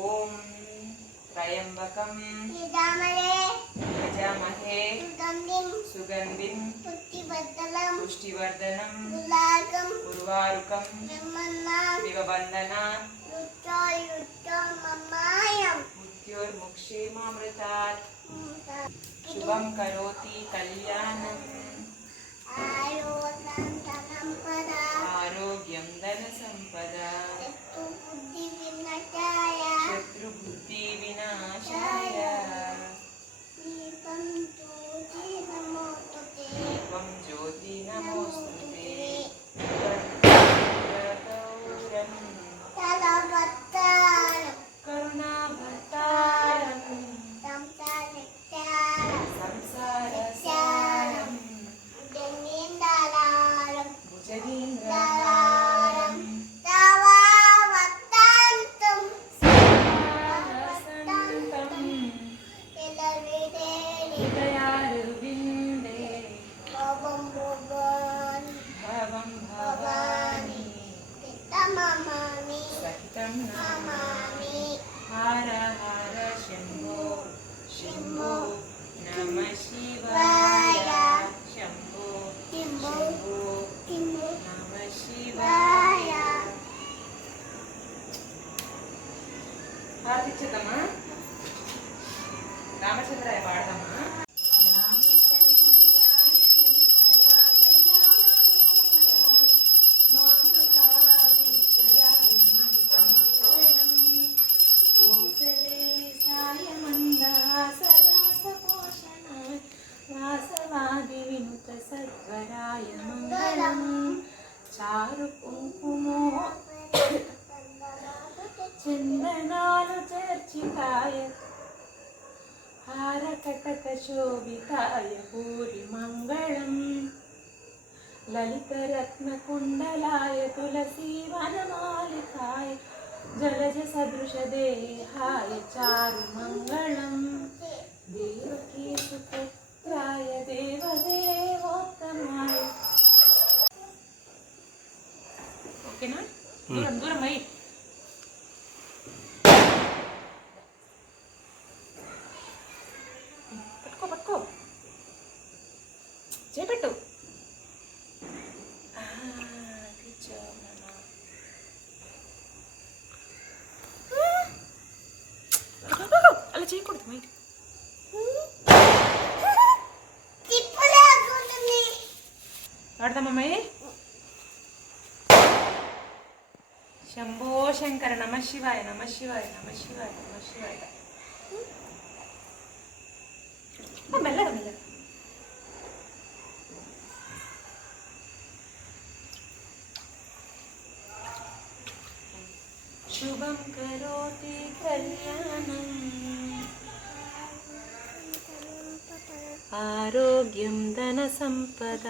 ఓం త్రయంబకం యజామహే సుగంధిం పుష్టివర్ధనం ఉర్వారుకం దివబంధనాత్ మృత్యోర్ముక్షేమామృతాత్ శుభం కరోతి కళ్యాణం ఆరోగ్యం ధన సంపద శత్రుబుద్ధి వినాశాయ దీపం జ్యోతి నమోస్తుతే కరుణాభతారం సంసారసారం భుజగేంద్రహారం హృదయారవిందే భవం భవాని సహితం నమామి హర హర శంభో శంభో నమ శివాయ శంభో శంభో నమ శివాయ. హారతిచ్చేద్దామా? రామచంద్రాయ పాడదామా? వాసవాది వినుత సద్వరాయ మంగళం చారు కుంకుమో చందనాలు చర్చితాయ హారకటక శోభితాయ భూరి మంగళం లలితరత్న కుండలాయ తులసీ వనమాలికాయ జలజ సదృశ దేహాయ చారు మంగళం దేవకీ సుపుత్రాయ దేవదేవోత్తమాయ. ఓకేనా? దూరం దూరం అయ్యి పట్టుకో పట్టుకో చేపెట్టు. అలా చేయకూడదు. మైట్ వాడదామమ్మాయి. శంభో శంకర నమ శివాయ నమ శివాయ నమ శివాయ నమ శివాయ. మెల్లగా మెల్లగా. శుభం కరోతి కళ్యాణం ఆరోగ్యం ధన సంపద